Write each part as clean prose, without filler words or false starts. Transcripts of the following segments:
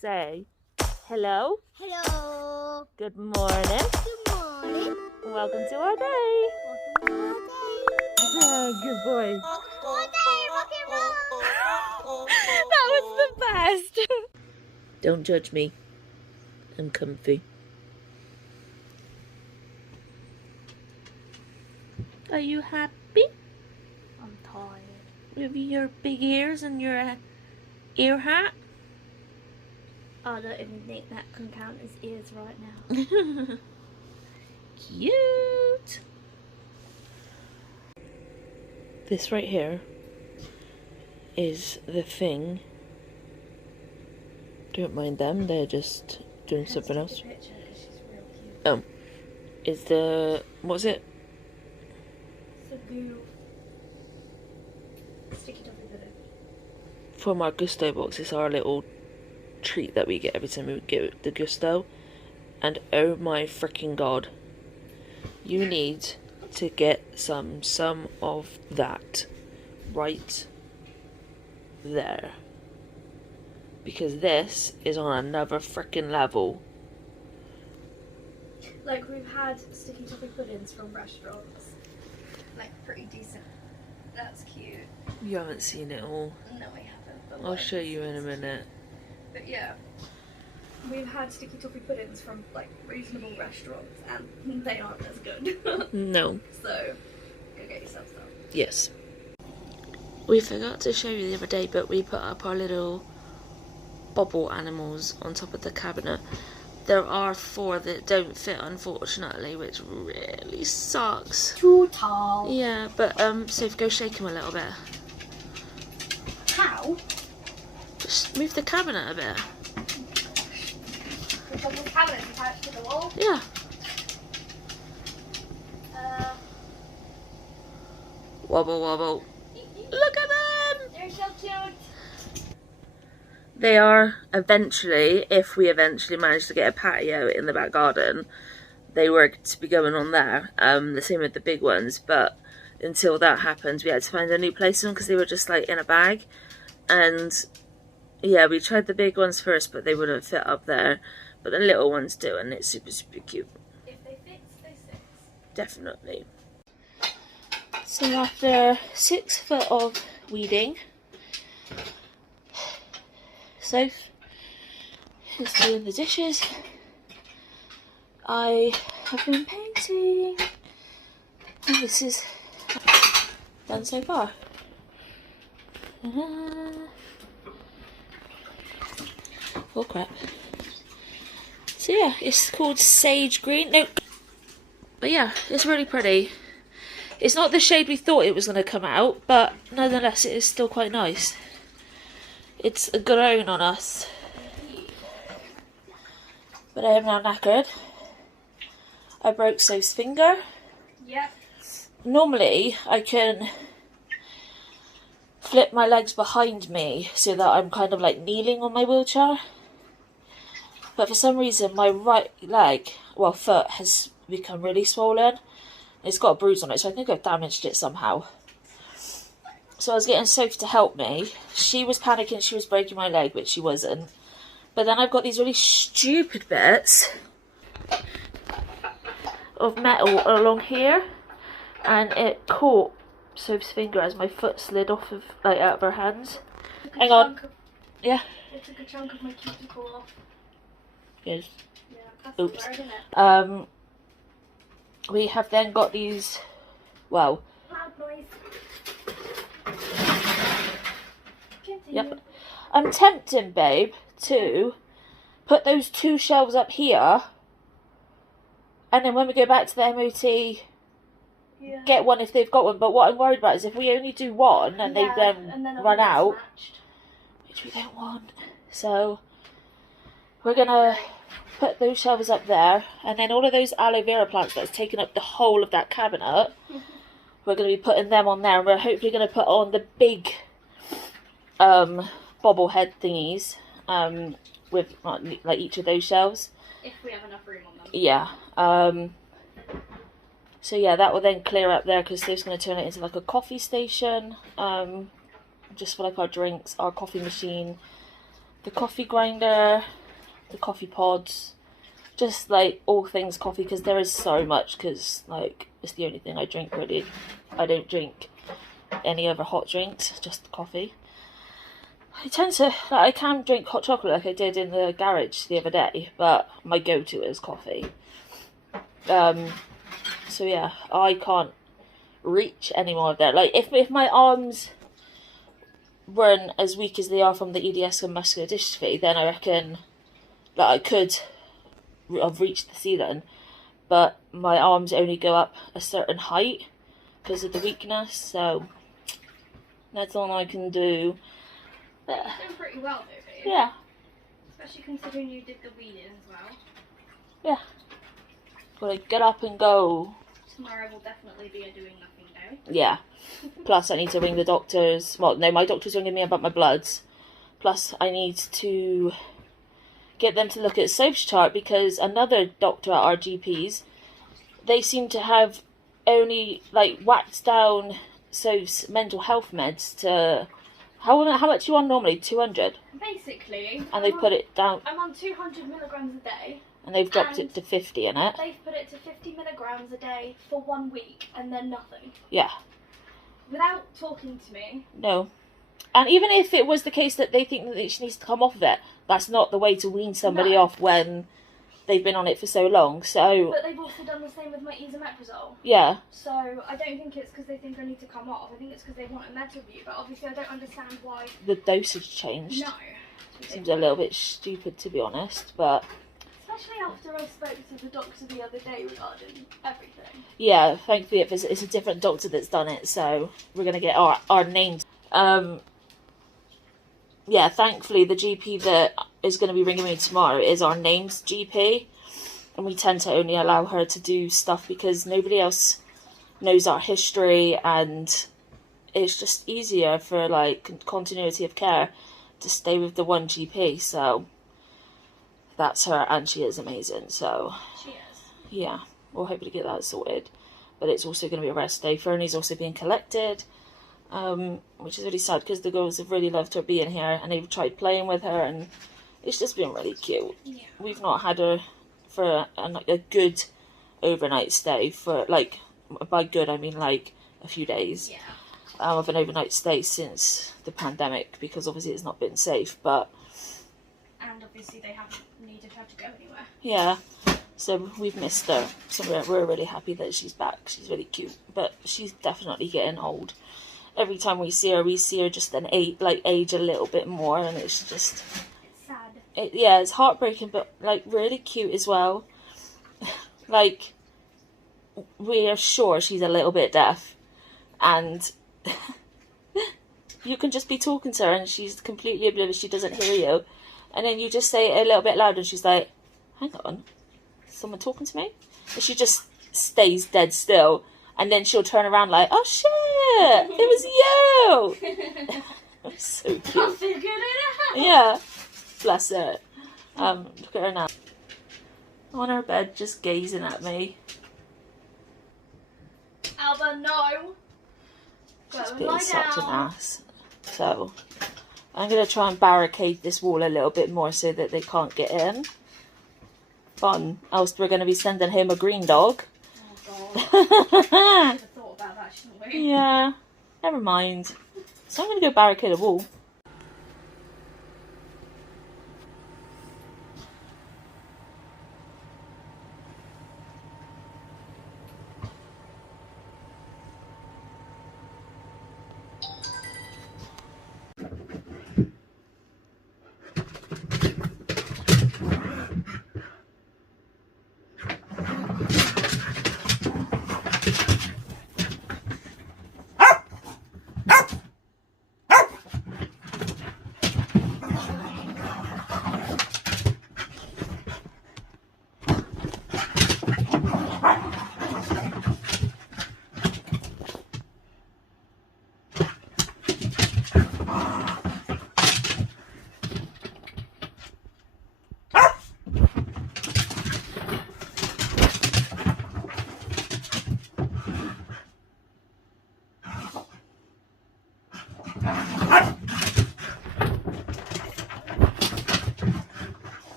Say hello. Hello. Good morning. Good morning. Welcome to our day. Welcome to our Oh, good boy. day. Our day, rock and roll. That was the best. Don't judge me. I'm comfy. Are you happy? I'm tired. With your big ears and your ear hat? I don't even think that can count as ears right now. Cute. This right here is the thing. Don't mind them, they're just doing something else. Oh, is the, what's it? It's a goo. Sticky toffee pudding. From our Gusto box, it's our little treat that we get every time we get the Gusto. And oh my freaking god, you need to get some of that right there, because this is on another freaking level. Like, we've had sticky toffee puddings from restaurants. Like, pretty decent. That's cute. You haven't seen it all. No, we haven't. But I'll show you in a minute. But yeah, we've had sticky toffee puddings from like reasonable restaurants, and they aren't as good. No. So, go get yourself some. Yes. We forgot to show you the other day, but we put up our little bobble animals on top of the cabinet. There are 4 that don't fit, unfortunately, which really sucks. Too tall. Yeah, but so go shake them a little bit. How? Just move the cabinet a bit. Because the cabinet's attached to the wall. Yeah. Wobble wobble. Look at them! They're so cute. They are eventually, if we eventually manage to get a patio in the back garden, they were to be going on there. The same with the big ones, but until that happens, we had to find a new place for them because they were just like in a bag. And yeah, we tried the big ones first, but they wouldn't fit up there. But the little ones do, and it's super, super cute. If they fix, they fix. Definitely. So after 6 foot of weeding, Soph is doing the dishes. I have been painting, and this is done so far. Oh crap. So yeah, it's called Sage Green. No, but yeah, it's really pretty. It's not the shade we thought it was going to come out, but nonetheless it is still quite nice. It's grown on us. But I am now knackered. I broke Soph's finger. Yep. Normally I can flip my legs behind me so that I'm kind of like kneeling on my wheelchair. But for some reason my right leg, well, foot, has become really swollen. It's got a bruise on it, so I think I've damaged it somehow. So I was getting Sophie to help me. She was panicking she was breaking my leg, but she wasn't. But then I've got these really stupid bits of metal along here, and it caught Sophie's finger as my foot slid off of, like, out of her hands. Hang on. Yeah. It took a chunk of my cuticle off. Good. Yeah, that's Oops. weird, isn't it? We have then got these, well, Loud noise. Continue. yep. I'm tempting, babe, to put those 2 shelves up here, and then when we go back to the MOT, Yeah. get one if they've got one. But what I'm worried about is if we only do one and they then run out, which we don't want. So we're gonna put those shelves up there, and then all of those aloe vera plants that's taken up the whole of that cabinet, we're going to be putting them on there, and we're hopefully going to put on the big bobblehead thingies with like each of those shelves. If we have enough room on them. Yeah. So yeah, that will then clear up there because Steve's going to turn it into like a coffee station, just for like our drinks, our coffee machine, the coffee grinder, the coffee pods, just like all things coffee, because there is so much, because like it's the only thing I drink really. I don't drink any other hot drinks, just coffee. I tend to, like, I can drink hot chocolate like I did in the garage the other day, but my go-to is coffee. So yeah, I can't reach any more of that. Like, if my arms weren't as weak as they are from the EDS and muscular dystrophy, then I reckon that I could have reached the ceiling. But my arms only go up a certain height because of the weakness, so that's all I can do. You're doing pretty well though, babe. Yeah. Especially considering you did the weaning as well. Yeah. Gotta get up and go. Tomorrow will definitely be a doing nothing day. Yeah. Plus I need to ring the doctors. Well, no, my doctor's ringing me about my bloods. Plus I need to get them to look at Soph's chart, because another doctor at our GP's, they seem to have only like whacked down Soph's mental health meds to... How much are you on normally? 200? Basically. And they've put it down... I'm on 200 milligrams a day. And they've dropped it to 50 in it. They've put it to 50 milligrams a day for 1 week and then nothing. Yeah. Without talking to me. No. And even if it was the case that they think that she needs to come off of it, that's not the way to wean somebody off when they've been on it for so long. So. But they've also done the same with my esomeprazole. Yeah. So I don't think it's because they think I need to come off. I think it's because they want a med review. But obviously I don't understand why. The dosage changed. No. Seems a little bit stupid, to be honest, but. Especially after I spoke to the doctor the other day regarding everything. Yeah, thankfully it's a different doctor that's done it, so we're going to get our names. Yeah, thankfully the GP that is going to be ringing me tomorrow is our named GP, and we tend to only allow her to do stuff because nobody else knows our history, and it's just easier for like continuity of care to stay with the one GP. So that's her, and she is amazing. So she is. Yeah, we'll hopefully get that sorted. But it's also going to be a rest day. Fernie's also being collected, which is really sad because the girls have really loved her being here, and they've tried playing with her, and it's just been really cute. Yeah. We've not had her for a good overnight stay for, like, by good I mean like a few days. Yeah. Of an overnight stay since the pandemic, because obviously it's not been safe, but. And obviously they haven't needed her to go anywhere. Yeah. So we've missed her. So we're really happy that she's back. She's really cute, but she's definitely getting old. Every time we see her just age a little bit more, and it's just. It's sad. It's heartbreaking, but like really cute as well. Like, we are sure she's a little bit deaf, and you can just be talking to her and she's completely oblivious. She doesn't hear you, and then you just say it a little bit louder, and she's like, "Hang on. Someone talking to me?" And she just stays dead still, and then she'll turn around like, "Oh shit, it was you!" It's so cute. I figured it out. Yeah, bless her. Look at her now, on her bed, just gazing at me. Alba, no. She's Go and being lie such an down. ass. So I'm gonna try and barricade this wall a little bit more so that they can't get in. Fun. Else we're going to be sending home a green dog. Oh god. Should have thought about that, shouldn't we? Yeah. Never mind. So I'm going to go barricade a wall.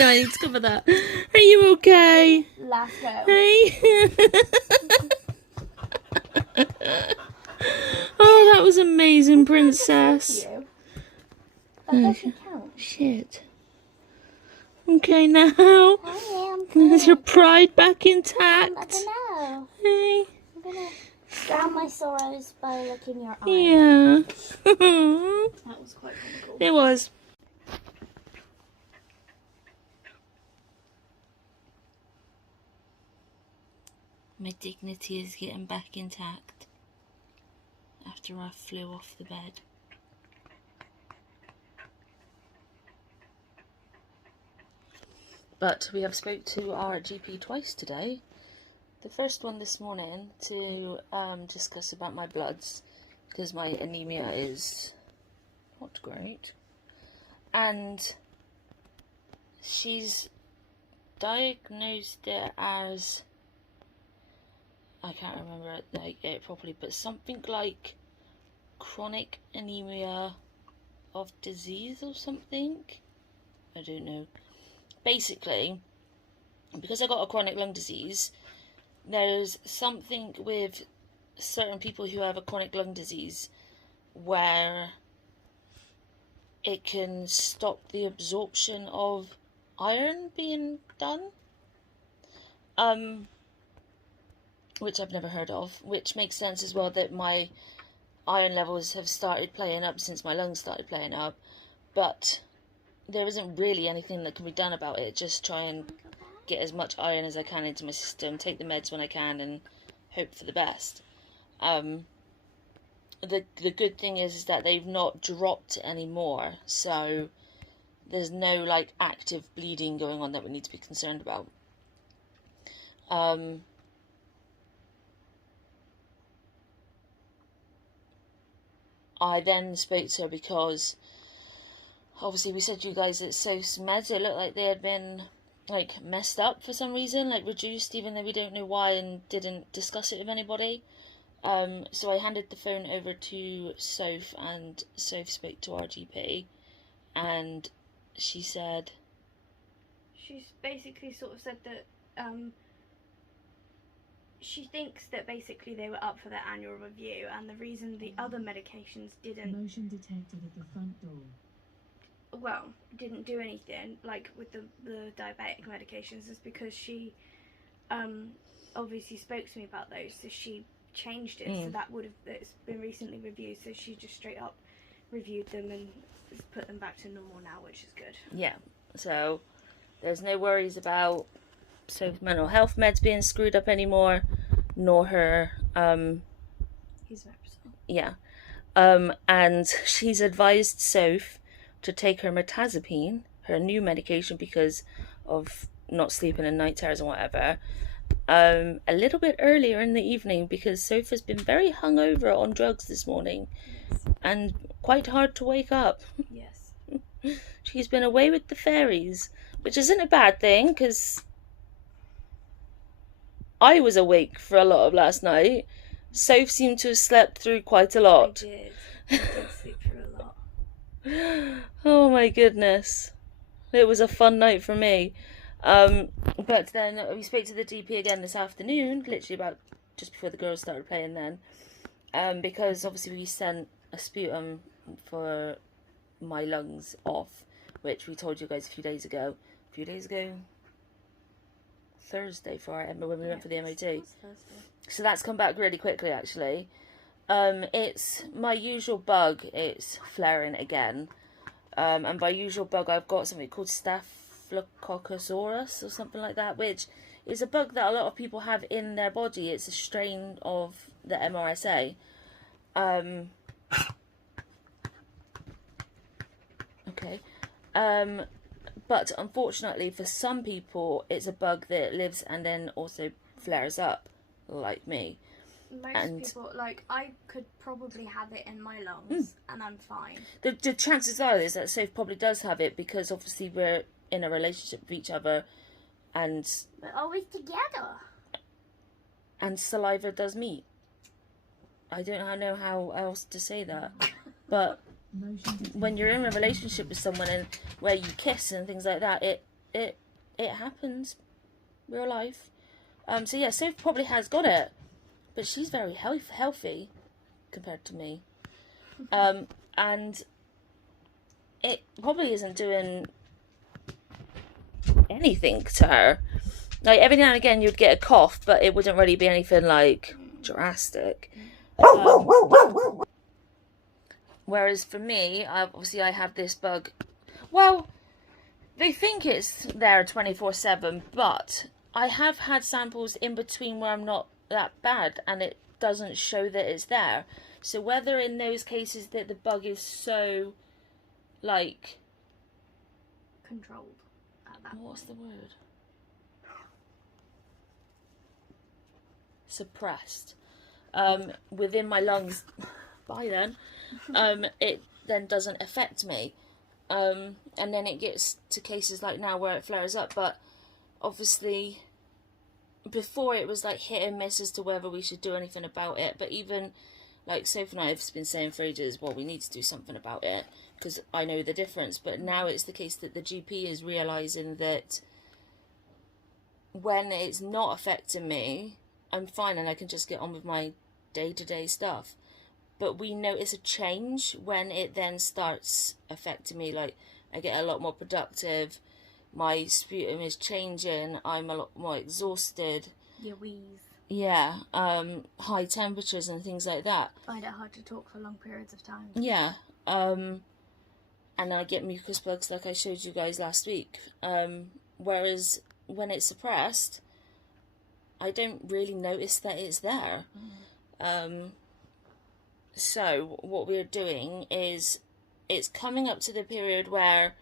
No, I need to cover that. Are you okay? Last go. Hey. Oh, that was amazing, princess. That doesn't count. Shit. Okay, now. Is your pride back intact? I don't know. Hey. I'm gonna drown my sorrows by licking your eye. Yeah. That was quite comical. It was. My dignity is getting back intact after I flew off the bed. But we have spoke to our GP twice today. The first one this morning to discuss about my bloods, because my anemia is not great. And she's diagnosed it as, I can't remember it properly, but something like chronic anemia of disease or something. I don't know. Basically, because I got a chronic lung disease, there's something with certain people who have a chronic lung disease where it can stop the absorption of iron being done. Which I've never heard of, which makes sense as well that my iron levels have started playing up since my lungs started playing up, but there isn't really anything that can be done about it. Just try and get as much iron as I can into my system, take the meds when I can, and hope for the best. The good thing is that they've not dropped anymore, so there's no like active bleeding going on that we need to be concerned about. I then spoke to her because obviously we said to you guys that Soph's meds, it looked like they had been like messed up for some reason, like reduced, even though we don't know why and didn't discuss it with anybody. So I handed the phone over to Soph, and Soph spoke to our GP, and she said, She's basically sort of said that she thinks that basically they were up for their annual review, and the reason the other medications Motion detected at the front door. didn't do anything, like with the diabetic medications, is because she obviously spoke to me about those, so she changed it. So that would have, it's been recently reviewed, so she just straight up reviewed them and put them back to normal now, which is good. yeah, so there's no worries about Soph's mental health meds being screwed up anymore, nor her He's Referal. yeah, and she's advised Soph to take her mirtazapine, her new medication, because of not sleeping and night terrors and whatever, a little bit earlier in the evening, because Soph has been very hungover on drugs this morning. Yes. And quite hard to wake up. Yes. She's been away with the fairies, which isn't a bad thing, because I was awake for a lot of last night. Soph seemed to have slept through quite a lot. I did sleep through a lot. Oh my goodness. It was a fun night for me. But then we spoke to the GP again this afternoon, literally about just before the girls started playing then. Because obviously we sent a sputum for my lungs off, which we told you guys a few days ago. Thursday for our when we went for the MOT. So that's come back really quickly actually. It's my usual bug, it's flaring again. And by usual bug I've got something called Staphylococcus aureus or something like that, which is a bug that a lot of people have in their body. It's a strain of the MRSA. Okay. But unfortunately for some people it's a bug that lives and then also flares up, like me. Most people, like, I could probably have it in my lungs and I'm fine. The chances are is that Soph probably does have it, because obviously we're in a relationship with each other, and we're always together. And saliva does meet. I don't know how else to say that. But when you're in a relationship with someone and where you kiss and things like that, it it happens, real life. So yeah, Sophie probably has got it, but she's very healthy compared to me, and it probably isn't doing anything to her. Like, every now and again you'd get a cough, but it wouldn't really be anything like drastic. Whereas for me, obviously I have this bug. Well, they think it's there 24/7, but I have had samples in between where I'm not that bad and it doesn't show that it's there. So whether in those cases that the bug is so, like, controlled at that what's point. the word? Suppressed. Within my lungs by then, it then doesn't affect me. And then it gets to cases like now where it flares up, but obviously before it was like hit and miss as to whether we should do anything about it. But even like Sophie and I have been saying for ages, well, we need to do something about it because I know the difference. But now it's the case that the GP is realising that when it's not affecting me, I'm fine and I can just get on with my day-to-day stuff. But we notice a change when it then starts affecting me. Like, I get a lot more productive, my sputum is changing, I'm a lot more exhausted. You wheeze. Yeah, high temperatures and things like that. Find it hard to talk for long periods of time. Yeah, and I get mucus bugs like I showed you guys last week. Whereas when it's suppressed, I don't really notice that it's there. So what we're doing is, it's coming up to the period where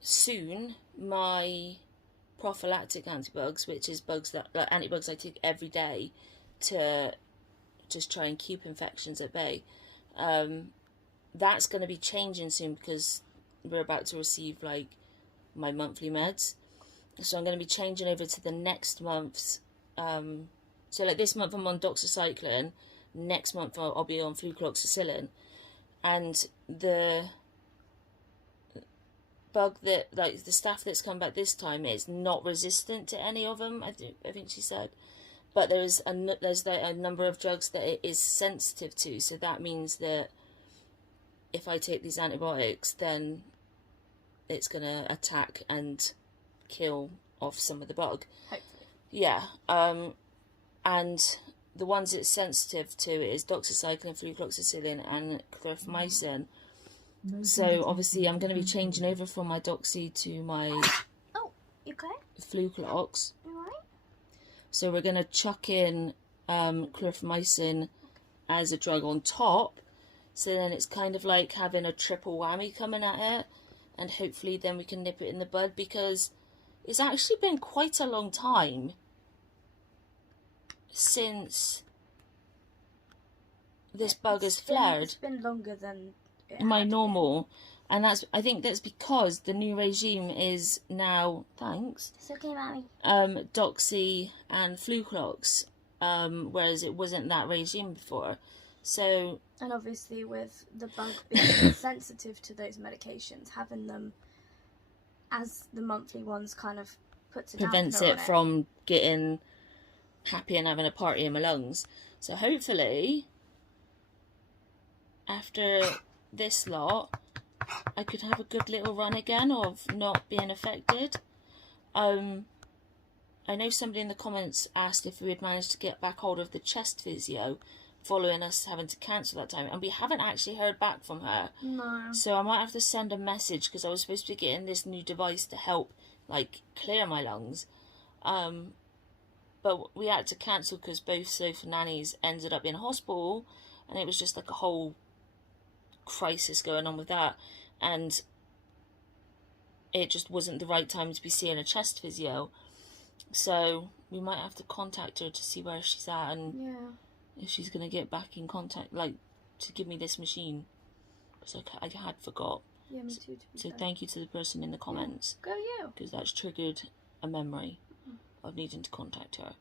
soon my prophylactic antibugs, which is bugs that, like, antibugs I take every day to just try and keep infections at bay, that's going to be changing soon because we're about to receive like my monthly meds. So I'm going to be changing over to the next month's. So like this month I'm on doxycycline, next month I'll be on flucloxacillin, and the bug that, like, the staph that's come back this time is not resistant to any of them, I think she said, but there's a number of drugs that it is sensitive to. So that means that if I take these antibiotics, then it's going to attack and kill off some of the bug. Hopefully. Yeah. And the ones it's sensitive to is doxycycline, flucloxacillin, and clarithromycin. So obviously I'm going to be changing over from my doxy to my Oh, you okay? fluclox. You alright? So we're going to chuck in clarithromycin as a drug on top. So then it's kind of like having a triple whammy coming at it. And hopefully then we can nip it in the bud, because it's actually been quite a long time since this bug has flared. It's been longer than my normal, and I think that's because the new regime is now, thanks, It's okay, Mommy. doxy and fluclox, whereas it wasn't that regime before. So, and obviously with the bug being sensitive to those medications, having them as the monthly ones kind of puts a prevents dampener it from getting happy and having a party in my lungs. So hopefully after this lot I could have a good little run again of not being affected. I know somebody in the comments asked if we had managed to get back hold of the chest physio following us having to cancel that time, and we haven't actually heard back from her. No. So I might have to send a message, because I was supposed to be getting this new device to help like clear my lungs, but we had to cancel because both Sophie and nannies ended up in hospital, and it was just like a whole crisis going on with that, and it just wasn't the right time to be seeing a chest physio. So we might have to contact her to see where she's at, and if she's going to get back in contact, like, to give me this machine, because I had forgot. Yeah, me too. So thank you to the person in the comments. Go you. Because that's triggered a memory of needing to contact her.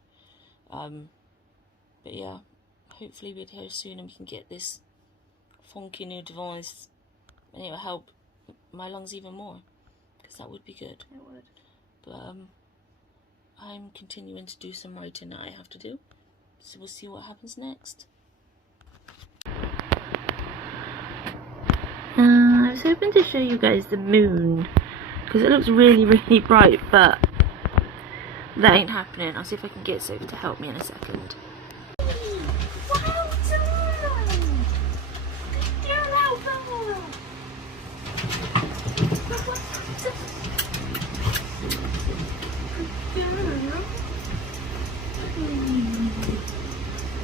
But yeah, hopefully we'll hear soon and we can get this funky new device, and it will help my lungs even more, because that would be good. It would. But I'm continuing to do some writing that I have to do, so we'll see what happens next. I was hoping to show you guys the moon because it looks really, really bright, but that ain't happening. I'll see if I can get Sophie to help me in a second.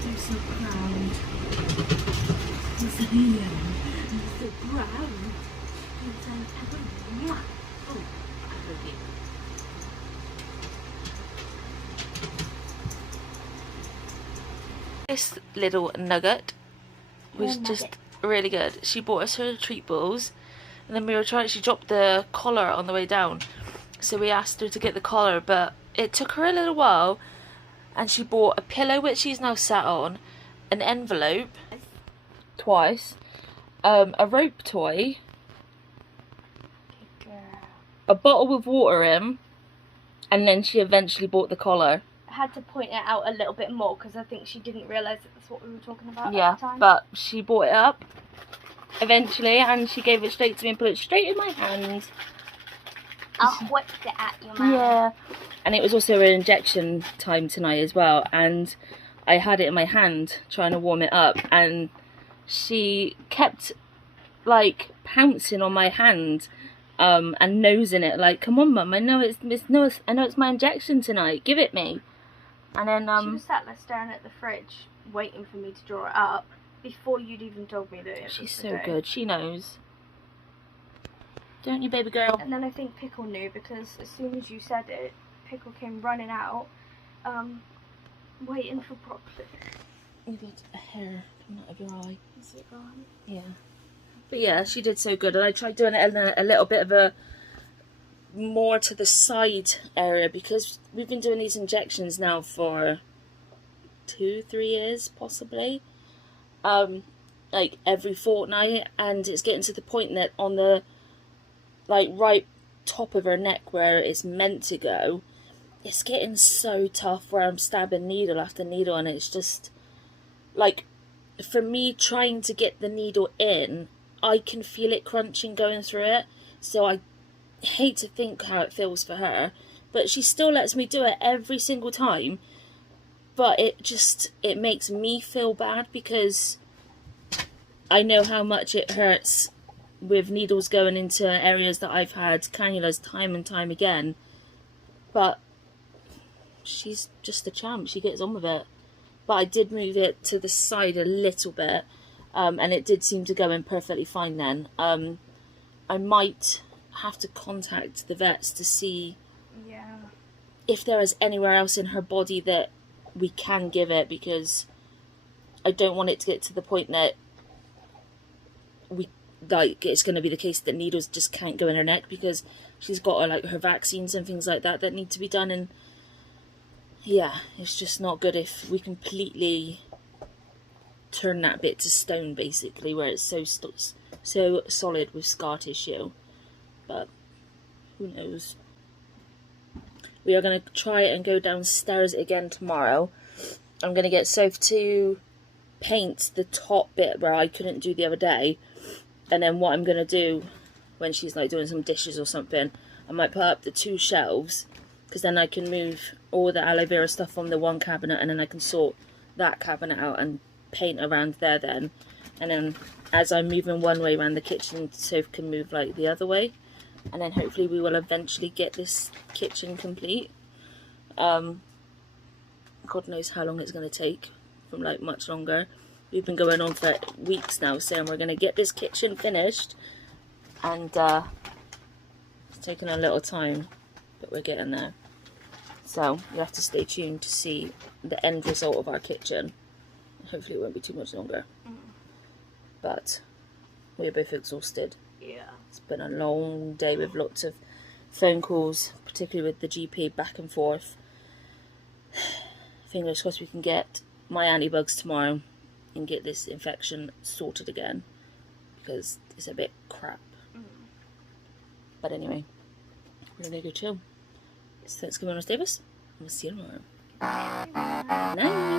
I'm so proud. I'm so young. I'm so proud. Oh, okay. This little nugget was just really good. She bought us her treat balls, and then we were trying. She dropped the collar on the way down, so we asked her to get the collar, but it took her a little while. And she bought a pillow which she's now sat on, an envelope twice, a rope toy, a bottle with water in, and then she eventually bought the collar. I had to point it out a little bit more because I think she didn't realise that that's what we were talking about Yeah, at the time. but she bought it up eventually, and she gave it straight to me and put it straight in my hand. I whipped it at you, man. Yeah. And it was also an injection time tonight as well, and I had it in my hand trying to warm it up, and she kept like pouncing on my hand and nosing it like, come on mum, I know it's my injection tonight, give it me. And then she was sat there staring at the fridge waiting for me to draw it up before you'd even told me that it was she's the so day. good, she knows, don't you, baby girl? And then I think Pickle knew, because as soon as you said it, Pickle came running out, waiting for Broccoli. You've got a hair coming out of your eye. Is it gone? Yeah. But yeah, she did so good, and I tried doing it in a little bit of a more to the side area, because we've been doing these injections now for 2-3 years possibly, like every fortnight, and it's getting to the point that on the like right top of her neck where it's meant to go, it's getting so tough where I'm stabbing needle after needle, and it's just like, for me trying to get the needle in, I can feel it crunching going through it, so I hate to think how it feels for her, but she still lets me do it every single time. But it makes me feel bad, because I know how much it hurts with needles going into areas that I've had cannulas time and time again. But she's just a champ, she gets on with it. But I did move it to the side a little bit, and it did seem to go in perfectly fine then. I might have to contact the vets to see if there is anywhere else in her body that we can give it, because I don't want it to get to the point that it's going to be the case that needles just can't go in her neck, because she's got her vaccines and things like that need to be done, and yeah, it's just not good if we completely turn that bit to stone, basically, where it's so solid with scar tissue. But who knows. We are going to try and go downstairs again tomorrow. I'm going to get Soph to paint the top bit where I couldn't do the other day, and then what I'm going to do when she's like doing some dishes or something, I might put up the 2 shelves, because then I can move all the aloe vera stuff from the one cabinet, and then I can sort that cabinet out and paint around there then. And then as I'm moving one way around the kitchen, Soph can move like the other way, and then hopefully we will eventually get this kitchen complete. God knows how long it's going to take, from like much longer. We've been going on for weeks now saying we're going to get this kitchen finished, and it's taken a little time, but we're getting there. So you have to stay tuned to see the end result of our kitchen. Hopefully it won't be too much longer. But we're both exhausted. Yeah. It's been a long day with lots of phone calls, particularly with the GP back and forth. Fingers crossed we can get my antibugs tomorrow and get this infection sorted again, because it's a bit crap. But anyway, we're gonna go chill. So thanks for coming on, Davis. We'll see you tomorrow. Night.